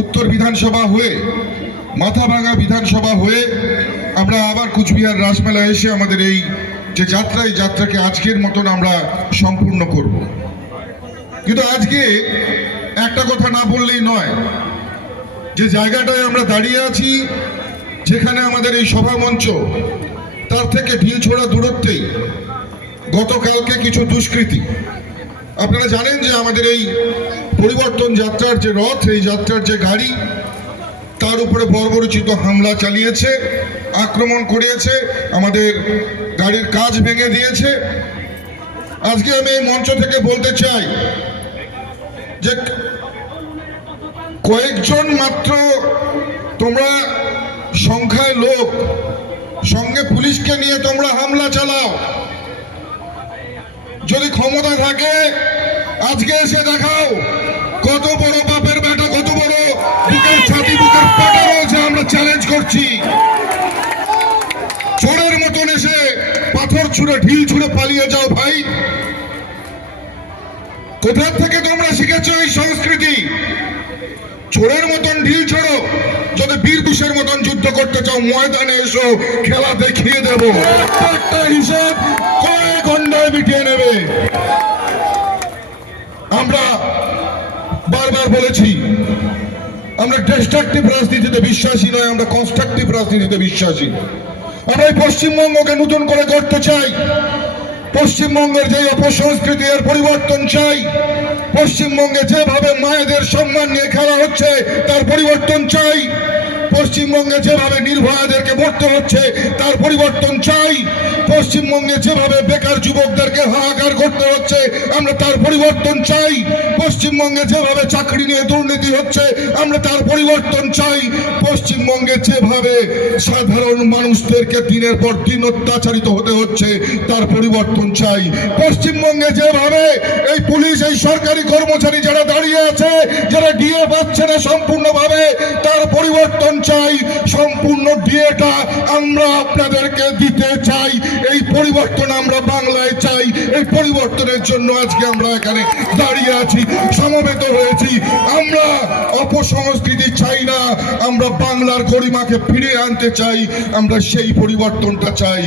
উত্তর বিধানসভা হয়ে মাথাভাঙা বিধানসভা হয়ে আমরা আবার কুচবিহার রাসমেলা এসে আমাদের এই যে যাত্রা, এই যাত্রাকে আজকের মতন আমরা সম্পূর্ণ করব। কিন্তু আজকে একটা কথা না বললেই নয়, যে জায়গাটায় আমরা দাঁড়িয়ে আছি, যেখানে আমাদের এই সভামঞ্চ, তার থেকে ঢিলছোড়া দূরত্বেই গতকালকে কিছু দুষ্কৃতী, আপনারা জানেন যে আমাদের এই পরিবর্তন যাত্রার যে রথ, এই যাত্রার যে গাড়ি, তার উপরে বর্বরচিত হামলা চালিয়েছে, আক্রমণ করিয়েছে, আমাদের গাড়ির কাঁচ ভেঙে দিয়েছে। আজকে আমি এই মঞ্চ থেকে বলতে চাই যে কয়েকজন মাত্র তোমরা সংখ্যায় লোক, সঙ্গে পুলিশকে নিয়ে তোমরা হামলা চালাও। যদি ক্ষমতা থাকে আজকে এসে দেখাও কত বড় বাপের বেটা, কত বড় বুকের ছাতি, বুকের পাটা রয়েছে। আমরা চ্যালেঞ্জ করছি, চোরের মতন এসে পাথর ছুঁড়ে, ঢিল ছুঁড়ে পালিয়ে যাও ভাই। কোথা থেকে তোমরা শিখেছো এই সংস্কৃতি? চোরের মতন ঢিল ছোড়ো। যদি বীর পুরুষের মতন যুদ্ধ করতে চাও, ময়দানে এসো, খেলা দেখিয়ে দেবো। একটা হিসাব কয়েক ঘন্টায় মিটিয়ে নেবে। আমরা বারবার বলেছি, আমরা ডিস্ট্রাকটিভ রাজনীতিতে বিশ্বাসী নয়, আমরা কনস্ট্রাকটিভ রাজনীতিতে বিশ্বাসী। আমরা এই পশ্চিমবঙ্গকে নতুন করে করতে চাই। পশ্চিমবঙ্গের যে অপসংস্কৃতি, এর পরিবর্তন চাই। পশ্চিমবঙ্গে যেভাবে মায়েদের সম্মান নিয়ে খেলা হচ্ছে, তার পরিবর্তন চাই। পশ্চিমবঙ্গে যেভাবে নির্ভয়াদেরকে মরতে হচ্ছে, তার পরিবর্তন চাই। পশ্চিমবঙ্গে যেভাবে বেকার যুবকদেরকে হাহাকার করতে হচ্ছে, আমরা তার পরিবর্তন চাই। পশ্চিমবঙ্গে যেভাবে চাকরি নিয়ে দুর্নীতি হচ্ছে, আমরা তার পরিবর্তন চাই। পশ্চিমবঙ্গে যেভাবে সাধারণ মানুষদেরকে দিনের পর দিন অত্যাচারিত হতে হচ্ছে, তার পরিবর্তন চাই। পশ্চিমবঙ্গে যেভাবে এই পুলিশ, এই সরকারি কর্মচারী যারা দাঁড়িয়ে আছে, যারা ডিএ পাচ্ছে না সম্পূর্ণভাবে, তার পরিবর্তন চাই। সম্পূর্ণ ডিএটা আমরা আপনাদেরকে দিতে চাই। এই পরিবর্তন আমরা বাংলায় চাই। এই পরিবর্তনের জন্য আজকে আমরা এখানে দাঁড়িয়ে আছি, সমবেত হয়েছি। আমরা অপসংস্কৃতি চাই না, আমরা বাংলার গরিমাকে ফিরিয়ে আনতে চাই। আমরা সেই পরিবর্তনটা চাই।